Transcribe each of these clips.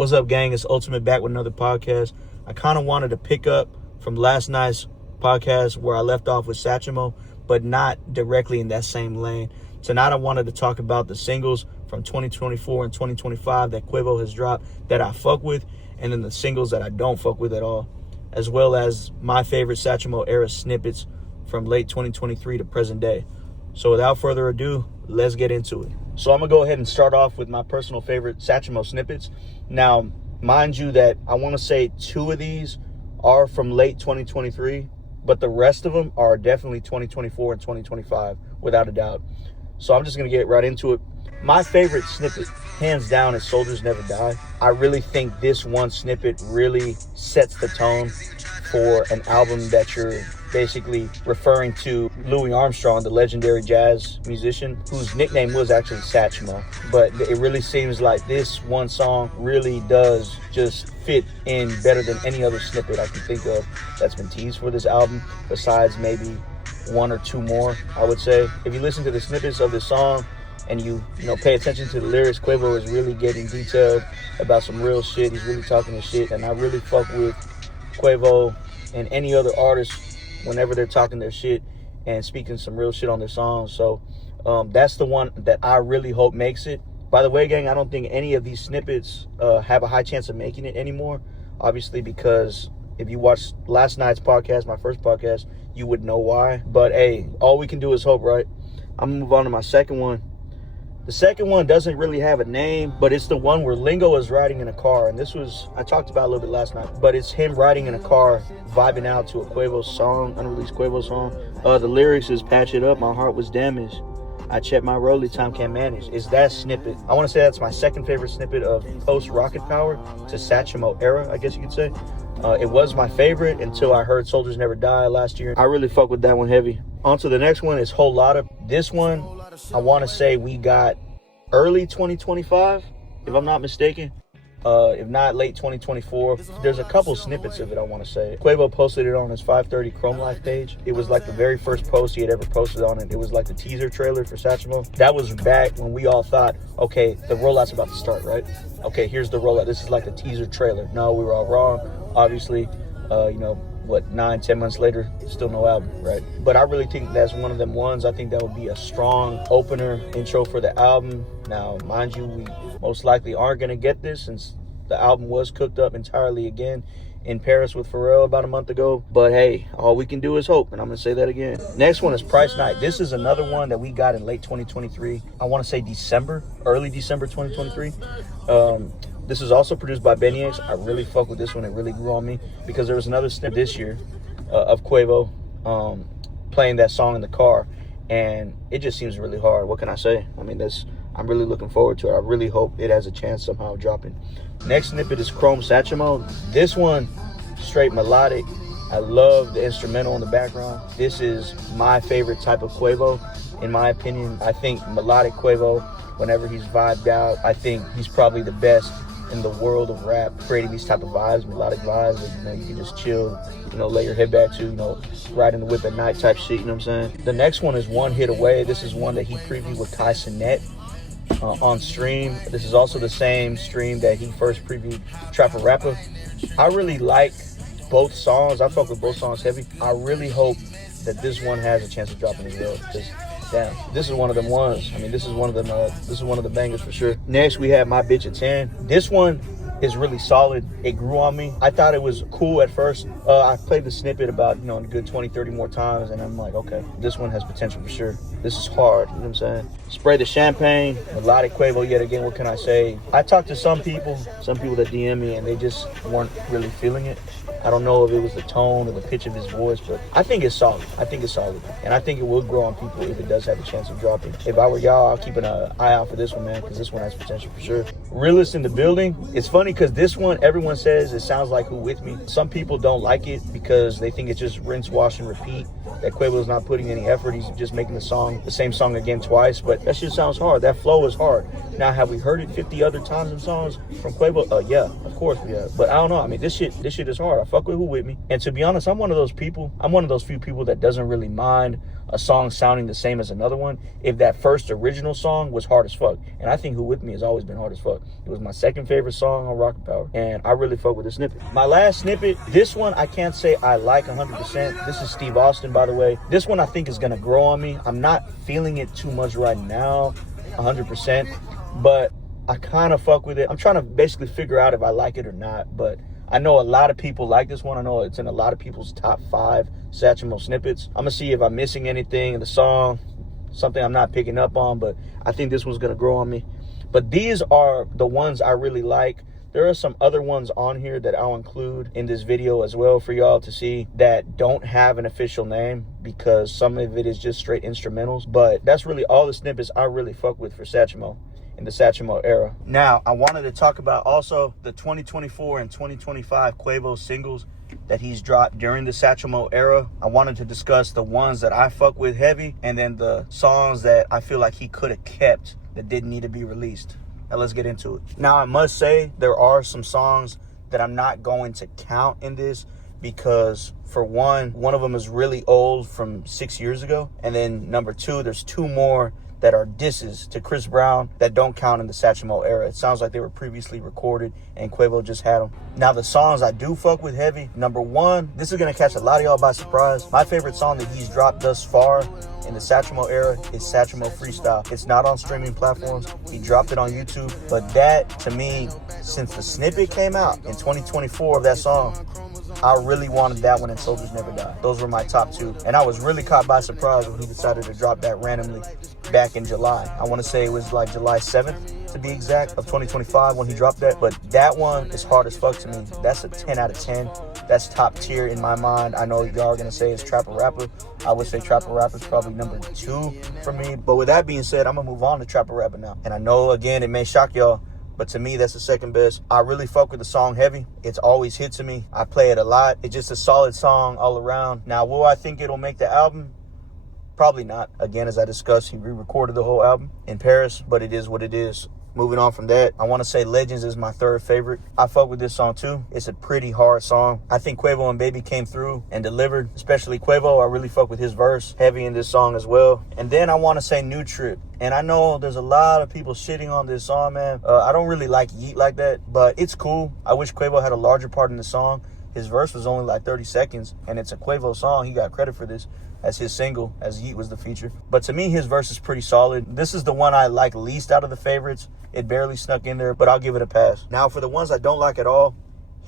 What's up, gang? It's Ultimate back with another podcast. I kind of wanted to pick up from last night's podcast where I left off with Satchamo, but not directly in that same lane. Tonight I wanted to talk about the singles from 2024 and 2025 that Quavo has dropped that I fuck with, and then the singles that I don't fuck with at all, as well as my favorite Satchamo era snippets from late 2023 to present day. So without further ado, let's get into it. So I'm going to go ahead and start off with my personal favorite Satchamo snippets. Now, mind you that I want to say two of these are from late 2023, but the rest of them are definitely 2024 and 2025, without a doubt. So I'm just going to get right into it. My favorite snippet, hands down, is Soldiers Never Die. I really think this one snippet really sets the tone for an album that you're basically referring to Louis Armstrong, the legendary jazz musician, whose nickname was actually Satchamo. But it really seems like this one song really does just fit in better than any other snippet I can think of that's been teased for this album, besides maybe one or two more, I would say. If you listen to the snippets of this song and you pay attention to the lyrics, Quavo is really getting detailed about some real shit. He's really talking his shit, and I really fuck with Quavo and any other artist whenever they're talking their shit and speaking some real shit on their songs. So that's the one that I really hope makes it. By the way, gang, I don't think any of these snippets have a high chance of making it anymore, obviously, because if you watched last night's podcast, my first podcast, you would know why. But hey, all we can do is hope, right? I'm gonna move on to my second one. The second one doesn't really have a name, but it's the one where Lingo is riding in a car. And this was, I talked about a little bit last night, but it's him riding in a car, vibing out to a Quavo song, unreleased Quavo song. The lyrics is, patch it up, my heart was damaged. I checked my rollie, time can't manage. It's that snippet. I want to say that's my second favorite snippet of post-Rocket Power to Satchamo era, I guess you could say. It was my favorite until I heard Soldiers Never Die last year. I really fuck with that one heavy. On to the next one is Whole Lotta. This one, I want to say we got early 2025, if I'm not mistaken. If not, late 2024. There's a couple snippets of it, I want to say. Quavo posted it on his 530 Chrome Life page. It was like the very first post he had ever posted on it. It was like the teaser trailer for Satchamo. That was back when we all thought, okay, the rollout's about to start, right? Okay, here's the rollout. This is like the teaser trailer. No, we were all wrong. Obviously, 9-10 months later, still no album, right? But I really think that's one of them ones. I think that would be a strong opener intro for the album. Now, mind you, we most likely aren't going to get this since the album was cooked up entirely again in Paris with Pharrell about a month ago. But hey, all we can do is hope, and I'm going to say that again. Next one is Price Night. This is another one that we got in late 2023. I want to say early December 2023. This is also produced by Benny X. I really fuck with this one. It really grew on me because there was another snip this year of Quavo playing that song in the car, and it just seems really hard. What can I say? I mean, I'm really looking forward to it. I really hope it has a chance somehow of dropping. Next snippet is Chrome Satchamo. This one, straight melodic. I love the instrumental in the background. This is my favorite type of Quavo, in my opinion. I think melodic Quavo, whenever he's vibed out, I think he's probably the best in the world of rap, creating these type of vibes, melodic vibes that, you can just chill, lay your head back to, riding the whip at night type shit, you know what I'm saying? The next one is One Hit Away. This is one that he previewed with Kai Cenat on stream. This is also the same stream that he first previewed Trapper Rapper. I really like both songs. I fuck with both songs heavy. I really hope that this one has a chance of dropping as well, because damn, this is one of them ones. I mean, this is one of them. This is one of the bangers for sure. Next, we have My Bitch at 10. This one is really solid. It grew on me. I thought it was cool at first. I played the snippet about, a good 20-30 more times, and I'm like, okay, this one has potential for sure. This is hard, you know what I'm saying? Spray the Champagne, melodic Quavo yet again. What can I say? I talked to some people that DM me, and they just weren't really feeling it. I don't know if it was the tone or the pitch of his voice, but I think it's solid. And I think it will grow on people if it does have a chance of dropping. If I were y'all, I'll keep an eye out for this one, man, because this one has potential for sure. Realist in the Building. It's funny because this one, everyone says it sounds like Who With Me. Some people don't like it because they think it's just rinse, wash, and repeat, that Quavo's not putting any effort. He's just making the same song again twice, but that shit sounds hard. That flow is hard. Now, have we heard it 50 other times in songs from Quavo? Yeah, of course we have. But I don't know. I mean, this shit is hard. I fuck with Who With Me. And to be honest, I'm one of those few people that doesn't really mind a song sounding the same as another one if that first original song was hard as fuck. And I think Who With Me has always been hard as fuck. It was my second favorite song on Rocket Power, and I really fuck with this snippet. My last snippet, this one I can't say I like 100%. This is Steve Austin, by the way. This one I think is gonna grow on me. I'm not feeling it too much right now 100%, but I kind of fuck with it. I'm trying to basically figure out if I like it or not, but I know a lot of people like this one. I know it's in a lot of people's top 5 Satchamo snippets. I'm gonna see if I'm missing anything in the song, something I'm not picking up on, but I think this one's gonna grow on me. But these are the ones I really like. There are some other ones on here that I'll include in this video as well for y'all to see that don't have an official name, because some of it is just straight instrumentals. But that's really all the snippets I really fuck with for Satchamo in the Satchamo era. Now, I wanted to talk about also the 2024 and 2025 Quavo singles that he's dropped during the Satchamo era. I wanted to discuss the ones that I fuck with heavy, and then the songs that I feel like he could have kept that didn't need to be released. Now let's get into it. Now, I must say there are some songs that I'm not going to count in this, because for one of them is really old, from 6 years ago. And then number 2, there's 2 more that are disses to Chris Brown that don't count in the Satchamo era. It sounds like they were previously recorded and Quavo just had them. Now, the songs I do fuck with heavy, number 1, this is gonna catch a lot of y'all by surprise. My favorite song that he's dropped thus far in the Satchamo era is Satchamo Freestyle. It's not on streaming platforms. He dropped it on YouTube. But that, to me, since the snippet came out in 2024 of that song, I really wanted that one and Soldiers Never Die. Those were my top 2. And I was really caught by surprise when he decided to drop that randomly back in July. I want to say it was like July 7th to be exact of 2025 when he dropped that. But that one is hard as fuck to me. That's a 10 out of 10. That's top tier in my mind. I know y'all are going to say it's Trapper Rapper. I would say Trapper Rapper is probably number 2 for me. But with that being said, I'm going to move on to Trapper Rapper now. And I know, again, it may shock y'all, but to me, that's the second best. I really fuck with the song heavy. It's always hit to me. I play it a lot. It's just a solid song all around. Now, will I think it'll make the album? Probably not. Again, as I discussed, he re-recorded the whole album in Paris, but it is what it is. Moving on from that, I want to say Legends is my 3rd favorite. I fuck with this song too. It's a pretty hard song. I think Quavo and Baby came through and delivered, especially Quavo. I really fuck with his verse heavy in this song as well. And then I want to say New Trip. And I know there's a lot of people shitting on this song, man. I don't really like Yeet like that, but it's cool. I wish Quavo had a larger part in the song. His verse was only like 30 seconds, and it's a Quavo song. He got credit for this as his single, as Yeet was the feature. But to me, his verse is pretty solid. This is the one I like least out of the favorites. It barely snuck in there, but I'll give it a pass. Now, for the ones I don't like at all,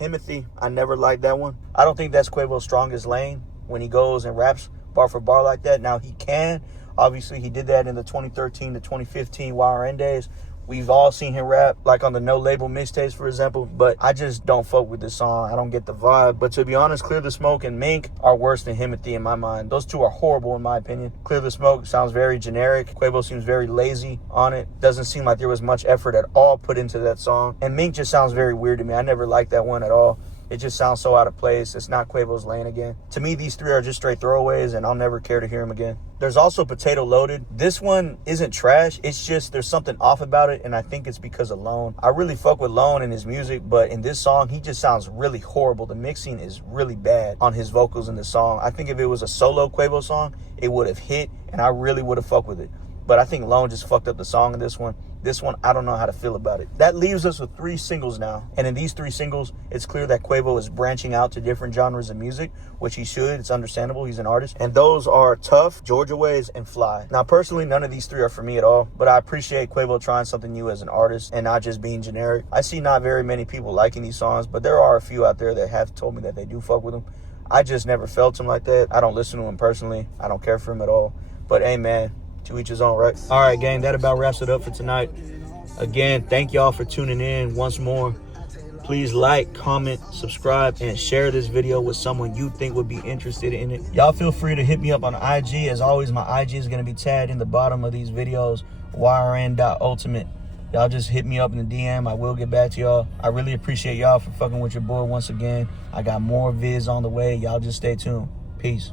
Himothy, I never liked that one. I don't think that's Quavo's strongest lane when he goes and raps bar for bar like that. Now, he can. Obviously, he did that in the 2013 to 2015 YRN days. We've all seen him rap, like on the No Label mixtapes, for example, but I just don't fuck with this song. I don't get the vibe. But to be honest, Clear the Smoke and Mink are worse than Himothy in my mind. Those 2 are horrible in my opinion. Clear the Smoke sounds very generic. Quavo seems very lazy on it. Doesn't seem like there was much effort at all put into that song. And Mink just sounds very weird to me. I never liked that one at all. It just sounds so out of place. It's not Quavo's lane again. To me, these 3 are just straight throwaways, and I'll never care to hear him again. There's also Potato Loaded. This one isn't trash. It's just there's something off about it, and I think it's because of Lone. I really fuck with Lone and his music, but in this song, he just sounds really horrible. The mixing is really bad on his vocals in this song. I think if it was a solo Quavo song, it would have hit, and I really would have fucked with it. But I think Lone just fucked up the song in this one. This one, I don't know how to feel about it. That leaves us with 3 singles now. And in these 3 singles, it's clear that Quavo is branching out to different genres of music, which he should. It's understandable. He's an artist. And those are Tough, Georgia Ways, and Fly. Now, personally, none of these 3 are for me at all. But I appreciate Quavo trying something new as an artist and not just being generic. I see not very many people liking these songs, but there are a few out there that have told me that they do fuck with them. I just never felt him like that. I don't listen to him personally. I don't care for him at all. But, hey, man, to each his own, right? All right, gang, that about wraps it up for tonight. Again, thank y'all for tuning in once more. Please like, comment, subscribe, and share this video with someone you think would be interested in it. Y'all feel free to hit me up on IG. As always, my IG is going to be tagged in the bottom of these videos, yrn.ultimate. Y'all just hit me up in the DM. I will get back to y'all. I really appreciate y'all for fucking with your boy once again. I got more vids on the way. Y'all just stay tuned. Peace.